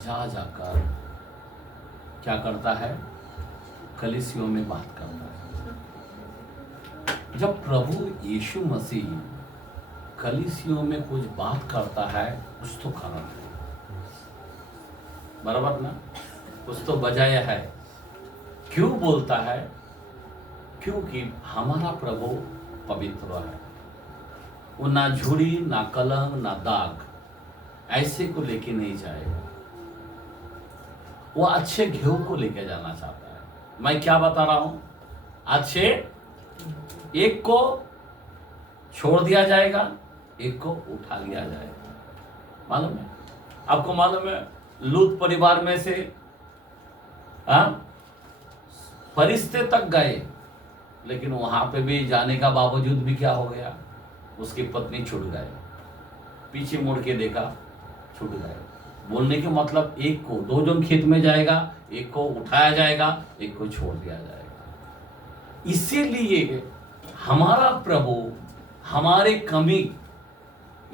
जा जाकर क्या करता है, कलीसियों में बात करता है। जब प्रभु यीशु मसीह कलीसियों में कुछ बात करता है, कुछ तो कारण है, बराबर ना, कुछ तो वजह है। क्यों बोलता है? क्योंकि हमारा प्रभु पवित्र है। वो ना झुड़ी, ना कलंक, ना दाग ऐसे को लेके नहीं जाएगा। वो अच्छे घेव को लेके जाना चाहता है। मैं क्या बता रहा हूं? अच्छे एक को छोड़ दिया जाएगा, एक को उठा लिया जाएगा। मालूम है आपको? मालूम है लूत परिवार में से फरिश्ते तक गए, लेकिन वहां पे भी जाने का बावजूद भी क्या हो गया? उसकी पत्नी छूट गए। पीछे मुड़ के देखा, छूट गए। बोलने के मतलब एक को, दो जन खेत में जाएगा, एक को उठाया जाएगा, एक को छोड़ दिया जाएगा। इसीलिए हमारा प्रभु हमारे कमी,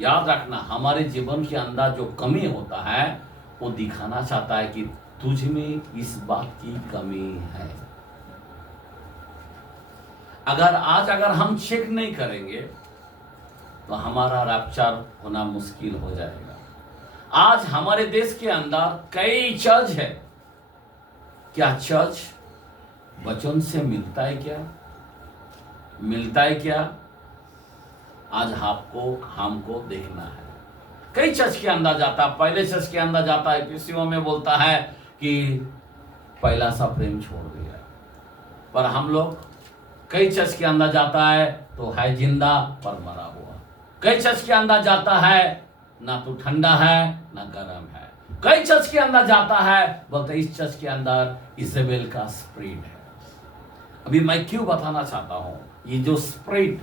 याद रखना, हमारे जीवन के अंदर जो कमी होता है वो दिखाना चाहता है कि तुझ में इस बात की कमी है। अगर हम चेक नहीं करेंगे तो हमारा रैप्चर होना मुश्किल हो जाएगा। आज हमारे देश के अंदर कई चर्च है। क्या चर्च वचन से मिलता है क्या? मिलता है क्या? आज आपको हमको देखना है। कई चर्च के अंदर जाता है, पहले चर्च के अंदर जाता है, एफिसियों में बोलता है कि पहला सा प्रेम छोड़ दिया। पर हम लोग कई चर्च के अंदर जाता है तो है जिंदा पर मरा हुआ। कई चर्च के अंदर जाता है ना तो ठंडा है ना गर्म है। कई चर्च के अंदर जाता है, बोलते इस चर्च के अंदर इजेबेल का स्पिरिट है। अभी मैं क्यों बताना चाहता हूं, ये जो स्पिरिट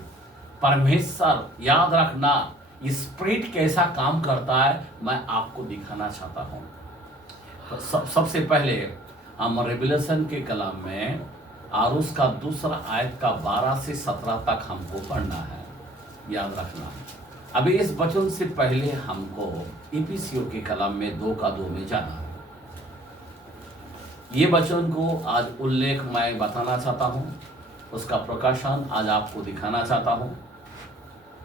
परमेश्वर, याद रखना, ये स्पिरिट कैसा काम करता है मैं आपको दिखाना चाहता हूं। तो सबसे पहले हम रेवलेशन के कलाम में और उसका दूसरा आयत का 12 से 17 तक हमको पढ़ना है। याद रखना, अभी इस वचन से पहले हमको इफिसियों के कलाम में 2 का 2 में जाना है। ये वचन को आज उल्लेख मैं बताना चाहता हूं, उसका प्रकाशन आज आपको दिखाना चाहता हूं,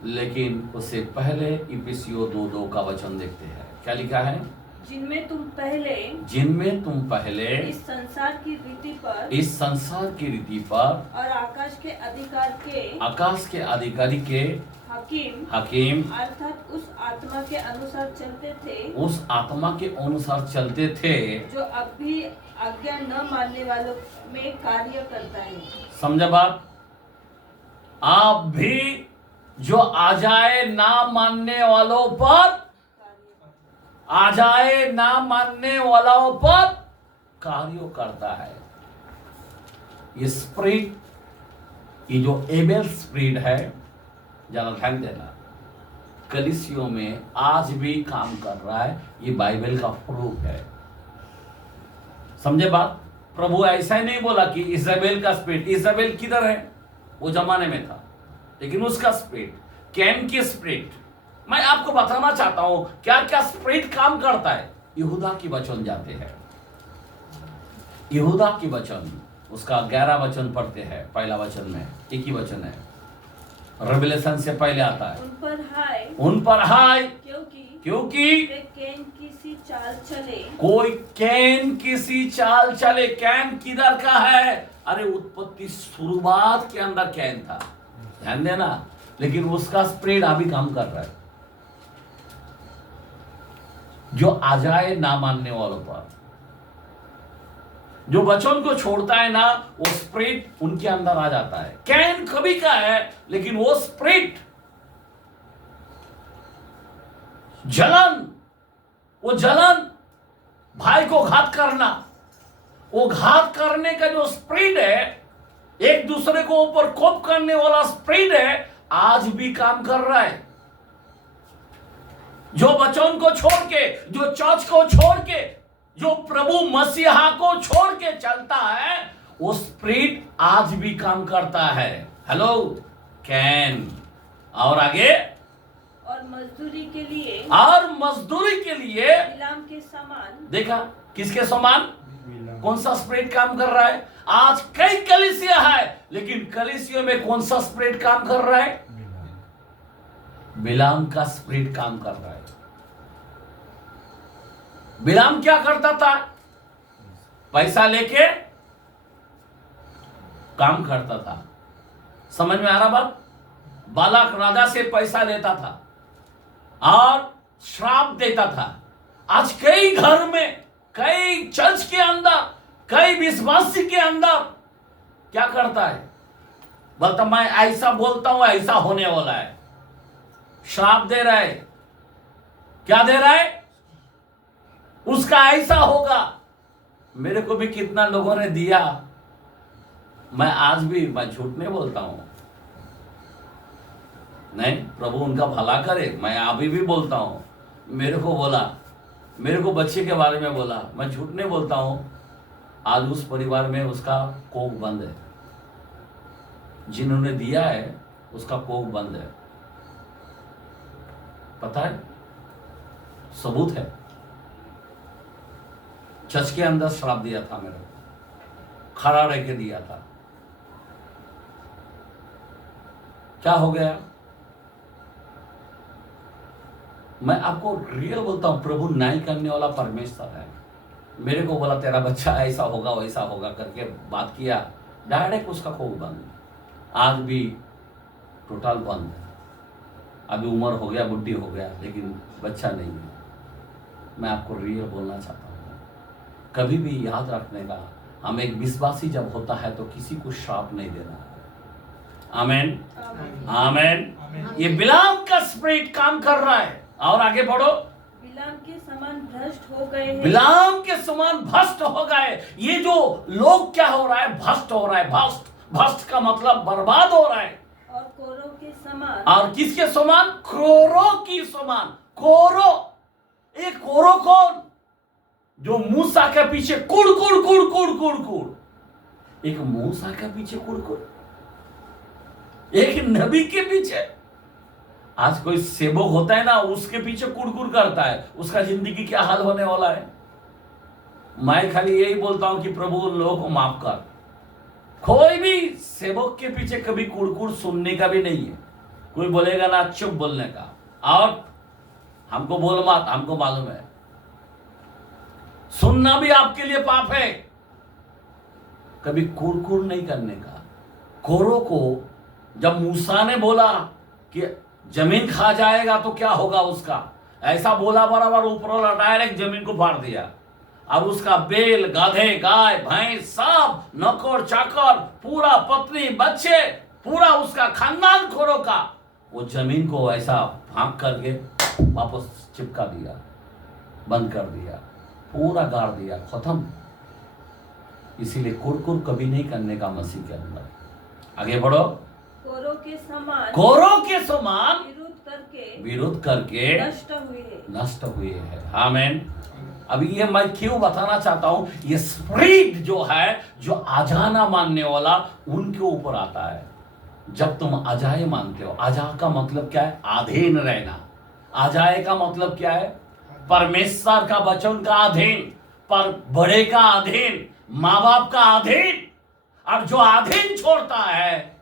लेकिन उससे पहले इफिसियों 2:2 का वचन देखते हैं। क्या लिखा है? जिनमें तुम पहले इस संसार की रीति पर और आकाश के अधिकारी के हकीम अर्थात उस आत्मा के अनुसार चलते थे जो अब भी आज्ञा न मानने वालों में कार्य करता है। समझा बात? आप भी जो आ जाए ना मानने वालों पर, आ जाए ना मानने वालों पर कार्य करता है। ये स्पिरिट, ये जो एबेल स्पिरिट है, जरा ध्यान देना, कलीसियों में आज भी काम कर रहा है। ये बाइबल का प्रूफ है। समझे बात? प्रभु ऐसा ही नहीं बोला कि इजेबेल का स्पिरिट, इजेबेल किधर है? वो जमाने में था, लेकिन उसका स्पिरिट, कैन की स्पिरिट, मैं आपको बताना चाहता हूं क्या क्या स्पिरिट काम करता है। यहूदा की वचन जाते हैं, यहूदा की वचन, उसका 11 वचन पढ़ते हैं। पहला वचन में एक ही वचन है, रेवलेशन से पहले आता है, उन पर हाय क्योंकि कैन किसी चाल चले। कैन किधर का है? अरे उत्पत्ति शुरुआत के अंदर कैन था, ध्यान देना, लेकिन उसका स्पिरिट अभी काम कर रहा है। जो आ जाए ना मानने वालों पर, जो वचन को छोड़ता है ना, वो स्पिरिट उनके अंदर आ जाता है। कैन कभी का है, लेकिन वो स्पिरिट जलन, वो जलन, भाई को घात करना, वो घात करने का जो स्पिरिट है, एक दूसरे को ऊपर कोप करने वाला स्पिरिट है, आज भी काम कर रहा है। जो वचन को छोड़ के, जो चर्च को छोड़ के, जो प्रभु मसीहा को छोड़ के चलता है, वो स्पिरिट आज भी काम करता है। हेलो कैन, और आगे और मजदूरी के लिए बिलाम के समान। देखा, किसके समान? कौन सा स्पिरिट काम कर रहा है? आज कई कलीसिया है, लेकिन कलीसियों में कौन सा स्पिरिट काम कर रहा है? बिलाम का स्पिरिट काम कर रहा है। बिलाम क्या करता था? पैसा लेके काम करता था। समझ में आ रहा बात? बालाक राजा से पैसा लेता था और श्राप देता था। आज कई घर में, कई चर्च के अंदर, कई विश्वासी के अंदर क्या करता है? बोलता मैं ऐसा बोलता हूं, ऐसा होने वाला है। श्राप दे रहा है। क्या दे रहा है? उसका ऐसा होगा। मेरे को भी कितना लोगों ने दिया। मैं आज भी, मैं झूठ नहीं बोलता हूं। नहीं, प्रभु उनका भला करे। मैं अभी भी बोलता हूं। मेरे को बोला, मेरे को बच्चे के बारे में बोला। मैं झूठ नहीं बोलता हूं। आज उस परिवार में उसका कोख बंद है। जिन्होंने दिया है उसका कोख बंद है। पता है, सबूत है। चर्च के अंदर श्राप दिया था, मेरे को खड़ा रह के दिया था। क्या हो गया? मैं आपको रियल बोलता हूं, प्रभु न्याय करने वाला परमेश्वर है। मेरे को बोला तेरा बच्चा ऐसा होगा वैसा होगा करके बात किया, डायरेक्ट उसका कोख बंद। आज भी टोटल बंद है। अभी उम्र हो गया, बुढ़ी हो गया, लेकिन बच्चा नहीं है। मैं आपको रियल बोलना चाहता हूँ, कभी भी याद रखने का, हम एक विश्वासी जब होता है तो किसी को श्राप नहीं देना है। आमेन, आमेन। ये बिलाम का स्पिरिट काम कर रहा है। और आगे बढ़ो। बिलाम के समान भ्रष्ट हो गए हैं। बिलाम के समान भ्रष्ट हो गए। ये जो लोग क्या हो रहा है? भ्रष्ट हो रहा है। भ्रष्ट, भ्रष्ट का मतलब बर्बाद हो रहा है। और कोरों के समान। और किसके समान? कोरों की समान। कोरो, एक कोरो कौन? जो मूसा के पीछे कुड़ कुड़ कुड़ कुड़ कुड़ कुड़। एक मूसा के पीछे कुड़ कुड़, एक नबी के पीछे। आज कोई सेवक होता है ना, उसके पीछे कुड़कुड़ करता है, उसका जिंदगी क्या हाल होने वाला है। मैं खाली यही बोलता हूं कि प्रभु उन लोगों को माफ कर। कोई भी सेवक के पीछे कभी कुड़कुड़ सुनने का भी नहीं है। कोई बोलेगा ना चुप बोलने का, और हमको बोल मत, हमको मालूम है। सुनना भी आपके लिए पाप है। कभी कुड़कुड़ नहीं करने का। कोरों को जब मूसा ने बोला कि जमीन खा जाएगा तो क्या होगा उसका, ऐसा बोला बराबर ऊपर वाला डायरेक्ट जमीन को फाड़ दिया। अब उसका बेल, गधे, गाय, भैंस, सब नौकर चाकर, पूरा पत्नी, बच्चे, पूरा उसका खानदान खोरों का, वो जमीन को ऐसा फांक करके वापस चिपका दिया, बंद कर दिया, पूरा गाड़ दिया, खत्म। इसीलिए कुरकुर कभी नहीं करने का मसीह के अंदर। आगे बढ़ो। कोरों के समान, कोरों के समान विरोध करके नष्ट हुए हैं। आमीन। अभी ये मैं क्यों बताना चाहता हूं, ये स्पिरिट जो है, जो अजाना मानने वाला, उनके ऊपर आता है। जब तुम अजाए मानते हो, अजा का मतलब क्या है? अधीन रहना। अजाए का मतलब क्या है? परमेश्वर का वचन का अधीन, पर बड़े का अधीन, माँ बाप का अधीन। और जो अधीन छोड़ता है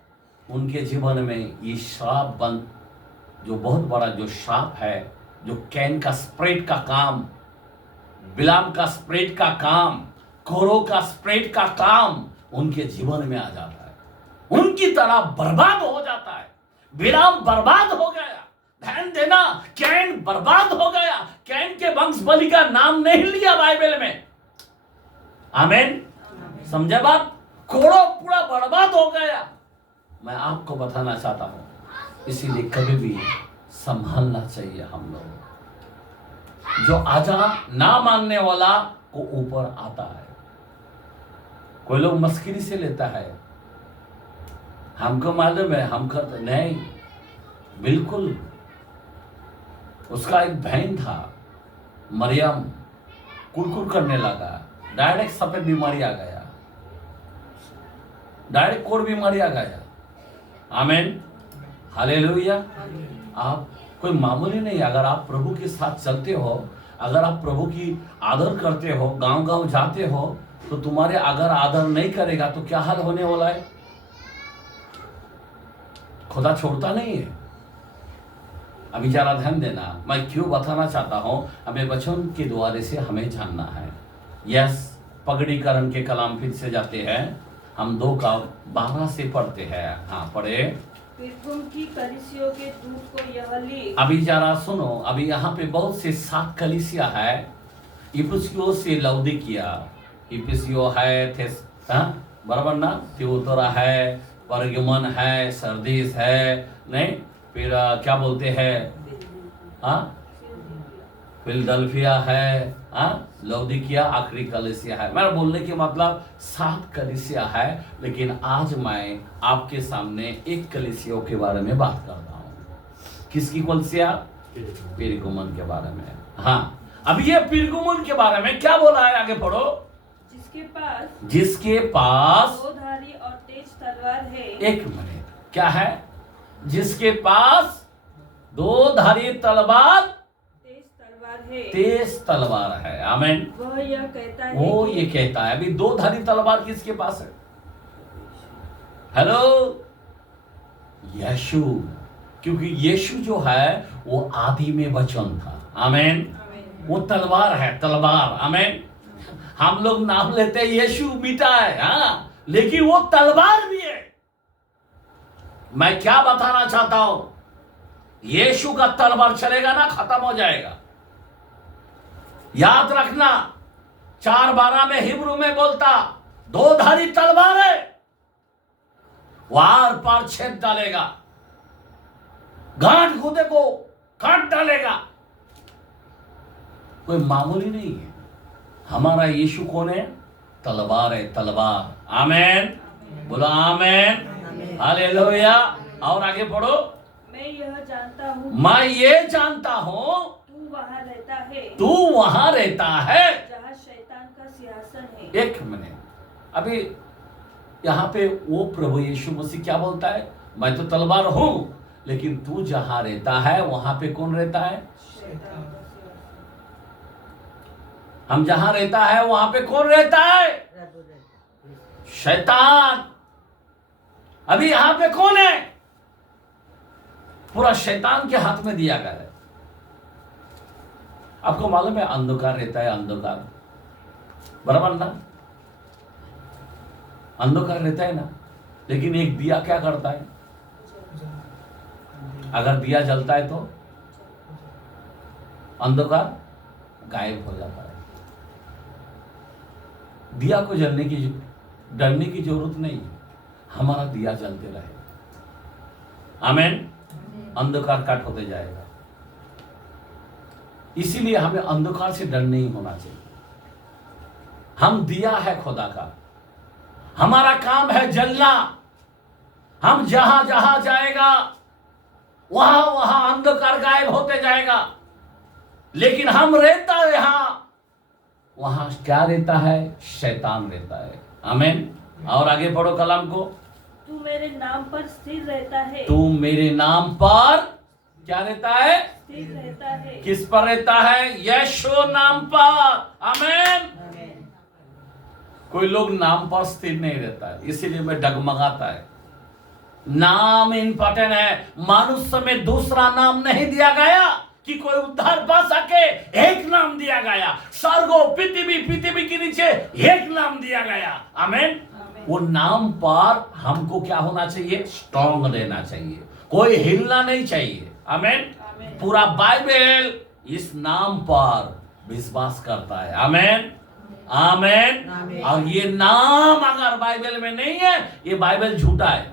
उनके जीवन में ये श्राप बंद, जो बहुत बड़ा जो श्राप है, जो कैन का स्पिरिट का काम, बिलाम का स्पिरिट का काम, कोरो का स्पिरिट का काम उनके जीवन में आ जाता है। उनकी तरह बर्बाद हो जाता है। बिलाम बर्बाद हो गया। ध्यान देना, कैन बर्बाद हो गया। कैन के वंश बलि का नाम नहीं लिया बाइबल में। आमीन। समझे बात? कोरो पूरा बर्बाद हो गया। मैं आपको बताना चाहता हूं, इसीलिए कभी भी संभालना चाहिए हम लोग। जो आजा ना मानने वाला को ऊपर आता है। कोई लोग मस्करी से लेता है, हमको मालूम है, हम करते नहीं। बिल्कुल। उसका एक बहन था मरियम, कुरकुर करने लगा, डायरेक्ट सफेद बीमारी आ गया, डायरेक्ट कोड़ बीमारी आ गया। आमीन, हालेलुया। आप कोई मामूली नहीं। अगर आप प्रभु के साथ चलते हो, अगर आप प्रभु की आदर करते हो, गांव गांव जाते हो, तो तुम्हारे अगर आदर नहीं करेगा तो क्या हाल होने वाला है? खुदा छोड़ता नहीं है। अभी जरा ध्यान देना, मैं क्यों बताना चाहता हूं, हमें वचन के द्वारे से हमें जानना है। यस, पगड़ीकरण के कलाम फिर से जाते हैं, हम 2:12 से पढ़ते हैं। हाँ, पढ़े। फिर की कलीसियों के दूत को यह लिख। अभी जरा सुनो, अभी यहाँ पे बहुत से 7 कलीसिया है। इफिसियो से लौदीकिया, इफिसियो है, बराबर ना, थियोतरा है, परगमन है, सरदीस है, नहीं, फिर क्या बोलते हैं, फिलडेल्फिया है, लौदीकिया आखिरी कलीसिया है। मेरा बोलने के मतलब 7 कलीसिया है, लेकिन आज मैं आपके सामने एक कलीसिया के बारे में बात कर रहा हूँ। किसकी कलीसिया? पिरगमुन के बारे में। हाँ, अब ये पिरगमुन के बारे में क्या बोला है, आगे पढ़ो। जिसके पास 2 धारी और तेज तलवार है। एक मिनट, क्या है? जिसके पास 2 धारी तलवार, तेज तलवार है। आमीन। वह यह कहता है, वो ये कहता है। अभी 2 धारी तलवार किसके पास है? हेलो, यीशु। क्योंकि यीशु जो है वो आदि में वचन था। आमीन। वो तलवार है, तलवार। आमीन। हम लोग नाम लेते हैं यीशु मीठा है, हाँ, लेकिन वो तलवार भी है। मैं क्या बताना चाहता हूं, यीशु का तलवार चलेगा ना, खत्म हो जाएगा। याद रखना, 4:12 में हिब्रू में बोलता 2 धारी तलवार है, वो आर पार छेद डालेगा, गांठ गुदे को काट डालेगा। कोई मामूली नहीं है। हमारा यीशु कौन है? तलवार है, तलवार। आमीन। बोलो आमीन, हालेलुया। और आगे पढ़ो। मैं यह जानता हूँ, मैं ये जानता हूँ, तू वहाँ रहता है, तू वहां रहता है जहाँ शैतान का सिंहासन है। एक मिनट, अभी यहाँ पे वो प्रभु यीशु मसीह क्या बोलता है? मैं तो तलवार हूं, लेकिन तू जहां रहता है वहां पे कौन रहता है? शैतान का सिंहासन। हम जहां रहता है वहां पे कौन रहता है? शैतान। अभी यहां पे कौन है? पूरा शैतान के हाथ में दिया गया है। आपको मालूम है अंधकार रहता है, अंधकार, बराबर ना, अंधकार रहता है ना, लेकिन एक दिया क्या करता है? अगर दिया जलता है तो अंधकार गायब हो जाता है। दिया को जलने की, डरने की जरूरत नहीं, हमारा दिया जलते रहे। आमीन। अंधकार कट होते जाएगा। इसीलिए हमें अंधकार से डर नहीं होना चाहिए। हम दिया है खुदा का, हमारा काम है जलना। हम जहां जहां जाएगा वहां वहां अंधकार गायब होते जाएगा, लेकिन हम रहता है यहां, वहां क्या रहता है? शैतान रहता है। आमीन। और आगे पढ़ो कलाम को। तू मेरे नाम पर स्थिर रहता है। तू मेरे नाम पर क्या रहता है? स्थिर रहता है। किस पर रहता है? यीशु नाम पर। आमीन। कोई लोग नाम पर स्थिर नहीं रहता है, इसीलिए मैं डगमगाता है। नाम इंपॉर्टेंट है। मनुष्य में दूसरा नाम नहीं दिया गया कि कोई उद्धार पा सके, एक नाम दिया गया। स्वर्गो पृथ्वी के नीचे एक नाम दिया गया। आमीन। वो नाम पर हमको क्या होना चाहिए? स्ट्रॉन्ग रहना चाहिए, कोई हिलना नहीं चाहिए। आमीन। पूरा बाइबल इस नाम पर विश्वास करता है। आमीन, आमीन। और ये नाम अगर बाइबल में नहीं है, ये बाइबल झूठा है।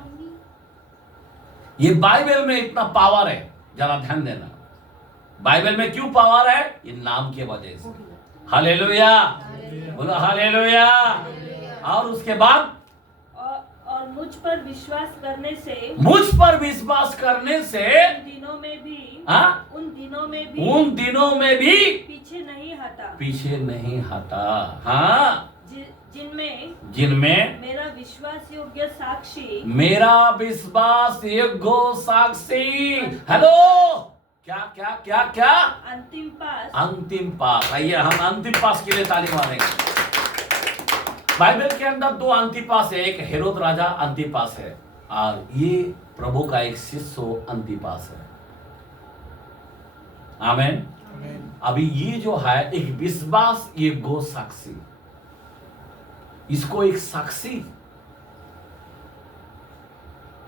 ये बाइबल में इतना पावर है, जरा ध्यान देना। बाइबल में क्यों पावर है? ये नाम के वजह से। हालेलुया, बोलो हालेलुया। और उसके बाद और मुझ पर विश्वास करने से, मुझ पर विश्वास करने से उन दिनों में भी, उन दिनों में भी पीछे नहीं हटा, पीछे नहीं हटा। हाँ, जिनमें मेरा विश्वास योग्य साक्षी, मेरा विश्वास योग्य साक्षी। हेलो, क्या क्या क्या क्या? अंतिम पास। अंतिम पास। आइए हम अंतिम पास के लिए ताली मारेंगे। बाइबल के अंदर दो अंतिपास है, एक हेरोद राजा अंतिपास है और ये प्रभु का एक शिष्य अंतिपास है। आमेन। अभी ये जो है एक विश्वास, ये गो साक्षी, इसको एक साक्षी,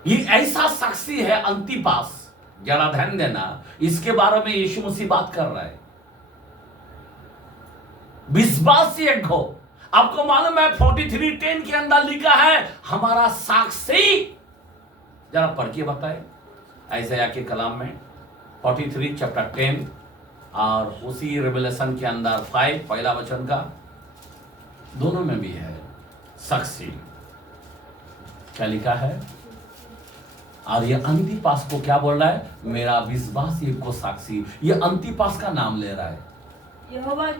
ये ऐसा साक्षी है अंतिपास। जरा ध्यान देना, इसके बारे में यीशु मसीह बात कर रहा है। विश्वास एक हो। आपको मालूम है 43:10 के अंदर लिखा है हमारा साक्षी। जरा पढ़ के बताए ऐसा के कलाम में 43 चैप्टर 10 और उसी रिवेलेशन के अंदर 5 पहला वचन का, दोनों में भी है साक्षी। क्या लिखा है? और ये अंतिपास को क्या बोल रहा है? मेरा विश्वास एक को साक्षी। ये अंतिपास का नाम ले रहा है। यहोवा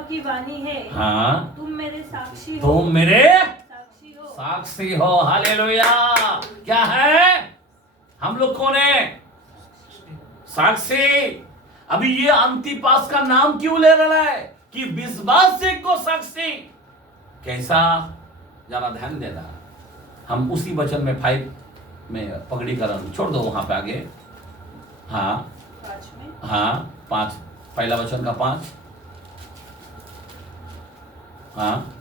की वाणी है, हाँ, तुम मेरे साक्षी हो। तुम मेरे साक्षी हो। साक्षी हो। हालेलुया। क्या है? हम लोग कौन है? साक्षी। अभी ये अंतिपास का नाम क्यों ले रहा है कि विश्वास से को साक्षी। कैसा? जरा ध्यान देना। हम उसी वचन में 5 में पगड़ी करण छोड़ दो, वहां पे आगे। हाँ 5 में। हाँ 5 पहला वचन का 5। हाँ,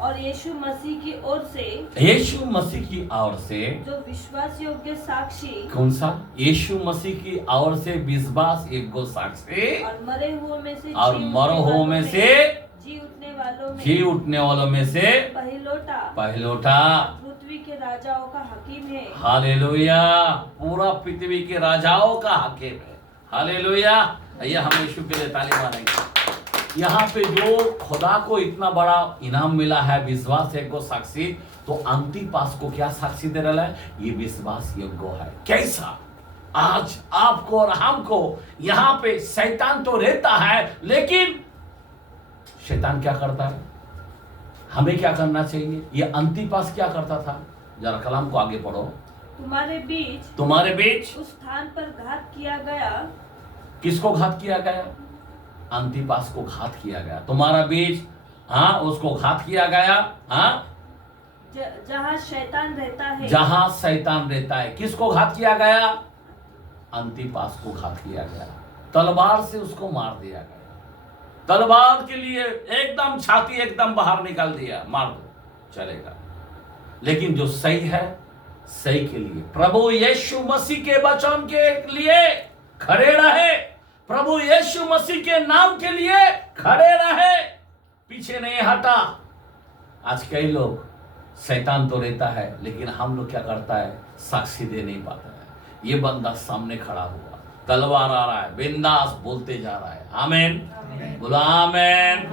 और यीशु मसीह की ओर से, यीशु मसीह की ओर से जो विश्वास योग्य साक्षी, कौन सा? यीशु मसीह की ओर से विश्वास एक गो साक्षी, और मरे हुओं में से और मरो हुओं में से जी उठने वालों में, जी उठने वालों में से पहिलोटा पृथ्वी के राजाओं का हकीम है। हालेलुया। पूरा पृथ्वी के राजाओं का हकीम है। हालेलुया। ये हम यीशु के लिए ताली मारेंगे। यहाँ पे जो खुदा को इतना बड़ा इनाम मिला है विश्वास एक को साक्षी, तो अंतिपास को क्या साक्षी दे रहा है? ये विश्वास योग्य है। कैसा? आज आपको और हमको यहाँ पे शैतान तो रहता है, लेकिन शैतान क्या करता है? हमें क्या करना चाहिए? ये अंतिपास क्या करता था? जरा कलाम को आगे पढ़ो। तुम्हारे बीच उस स्थान पर घात किया गया। किसको घात किया गया? अंतिपास को घात किया गया। तुम्हारा बीच, हाँ, उसको घात किया गया। हाँ, जहाँ शैतान रहता है। जहां शैतान रहता है। किसको घात किया गया? अंतिपास को घात किया गया। तलवार से उसको मार दिया गया। तलवार के लिए एकदम छाती एकदम बाहर निकाल दिया, मार दो चलेगा। लेकिन जो सही है, सही के लिए प्रभु यीशु मसीह के वचन के लिए खड़े रहे, प्रभु यीशु मसीह के नाम के लिए खड़े रहे, पीछे नहीं हटा। आज कई लोग, शैतान तो रहता है, लेकिन हम लोग क्या करता है? साक्षी दे नहीं पाता है। ये बंदा सामने खड़ा हुआ, तलवार आ रहा है, बिंदास बोलते जा रहा है। आमीन, बोलो आमीन,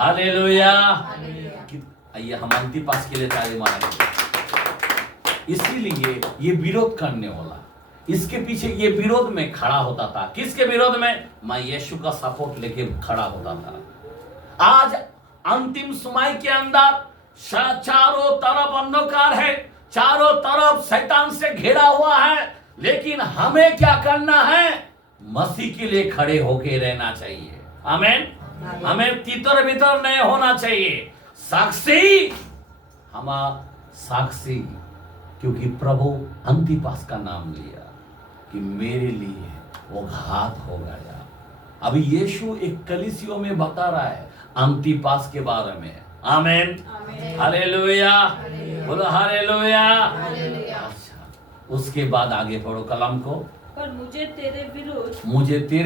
हालेलुया। आइए हम अंतिपास के लिए ताली मारेंगे। इसीलिए ये विरोध करने वाला, इसके पीछे ये विरोध में खड़ा होता था। किसके विरोध में? मैं यीशु का सपोर्ट लेके खड़ा होता था। आज अंतिम समय के अंदर चारों तरफ अंधकार है, चारों तरफ शैतान से घेरा हुआ है, लेकिन हमें क्या करना है? मसीह के लिए खड़े होके रहना चाहिए। आमीन। हमें तितर बितर नहीं होना चाहिए। साक्षी, हमारा साक्षी, क्योंकि प्रभु अंतिपास का नाम लिया कि मेरे लिए वो घात हो गया। अभी यीशु एक कलीसियों में बता रहा है अंतिपास के बारे में। आमीन, हालेलुया, बोलो हालेलुया। अच्छा, उसके बाद आगे पढ़ो कलाम को। पर मुझे तेरे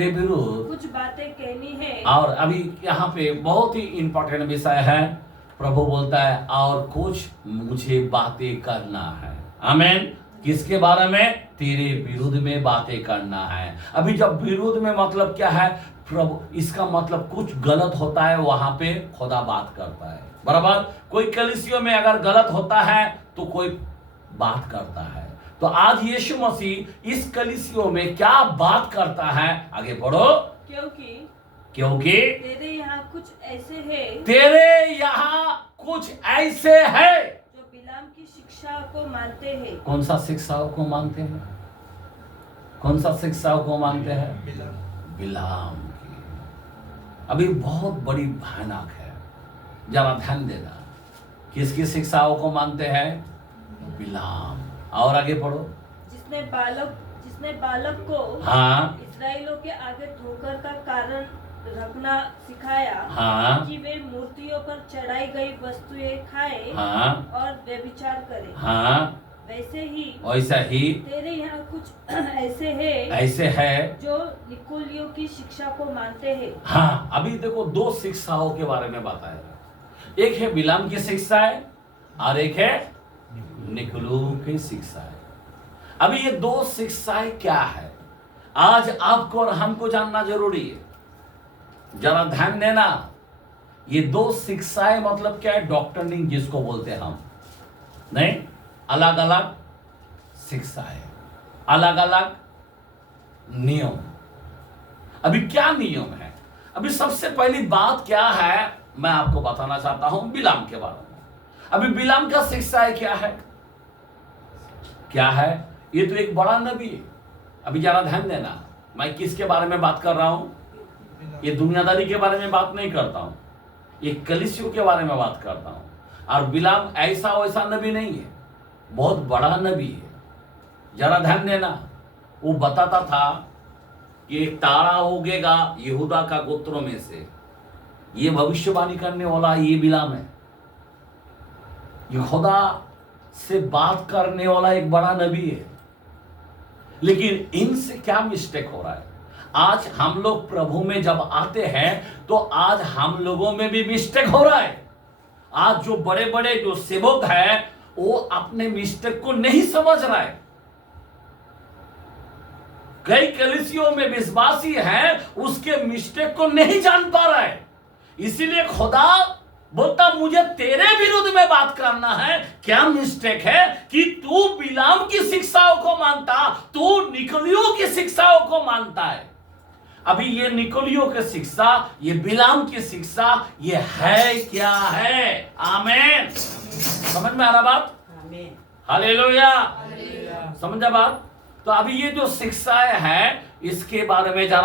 विरुद्ध कुछ बातें कहनी है। और अभी यहाँ पे बहुत ही इंपॉर्टेंट विषय है। प्रभु बोलता है और कुछ मुझे बातें करना है। आमीन। किसके बारे में? तेरे विरुद्ध में बातें करना है। अभी जब विरुद्ध में मतलब क्या है? प्रभु, इसका मतलब कुछ गलत होता है, वहां पे खुदा बात करता है। बराबर, कोई कलीसियों में अगर गलत होता है तो कोई बात करता है। तो आज यीशु मसीह इस कलीसियों में क्या बात करता है? आगे पढ़ो। क्योंकि तेरे यहाँ कुछ ऐसे है जो बिलाम की शिक्षा को मानते हैं। कौन सा शिक्षाओं को मानते हैं? कौन सा शिक्षाओं को मानते हैं? बिलाम की। अभी बहुत बड़ी भयानक है, जरा ध्यान देना। किसकी शिक्षाओं को मानते हैं? बिलाम। और आगे पढ़ो। जिसने बालक को हाँ इस्राएलियों के आगे ठोकर का कारण रखना सिखाया, हाँ कि वे मूर्तियों पर चढ़ाई गई वस्तुएं खाए हाँ और व्यभिचार करें। हाँ, वैसा ही तेरे यहाँ कुछ ऐसे है जो निकोलियों की शिक्षा को मानते हैं। हाँ, अभी देखो दो शिक्षाओं के बारे में बताया। एक है बिलाम की शिक्षा है और एक है निकोलियों की शिक्षा है। अभी ये दो शिक्षाएं क्या है, आज आपको और हमको जानना जरूरी है। जरा ध्यान देना। ये दो शिक्षाएं मतलब क्या है? डॉक्टरिंग जिसको बोलते हैं हम, नहीं, अलग अलग शिक्षाएं, अलग अलग नियम। अभी क्या नियम है? अभी सबसे पहली बात क्या है मैं आपको बताना चाहता हूं बिलाम के बारे में। अभी बिलाम का शिक्षा क्या है? क्या है? ये तो एक बड़ा नबी है। अभी जरा ध्यान देना, मैं किसके बारे में बात कर रहा हूं? ये दुनियादारी के बारे में बात नहीं करता हूं, ये कलीसियों के बारे में बात करता हूं। और बिलाम ऐसा वैसा नबी नहीं है, बहुत बड़ा नबी है। जरा ध्यान देना, वो बताता था कि एक तारा उगेगा यहूदा का गोत्रों में से। ये भविष्यवाणी करने वाला ये बिलाम है। यहूदा से बात करने वाला एक बड़ा नबी है। लेकिन इनसे क्या मिस्टेक हो रहा है? आज हम लोग प्रभु में जब आते हैं तो आज हम लोगों में भी मिस्टेक हो रहा है। आज जो बड़े बड़े जो सेवक हैं वो अपने मिस्टेक को नहीं समझ रहा है। कई कलीसियों में विश्वासी हैं उसके मिस्टेक को नहीं जान पा रहा है। इसीलिए खुदा बोलता मुझे तेरे विरुद्ध में बात करना है। क्या मिस्टेक है कि तू बिलाम की शिक्षाओं को मानता, तू निकोलियों की शिक्षाओं को मानता है। अभी ये निकोलियों की शिक्षा, ये बिलाम की शिक्षा, ये है क्या है? आमीन। समझ में आ रहा बात? आमीन। हालेलुया। समझा बात? तो अभी ये जो शिक्षाएं हैं इसके बारे में जरा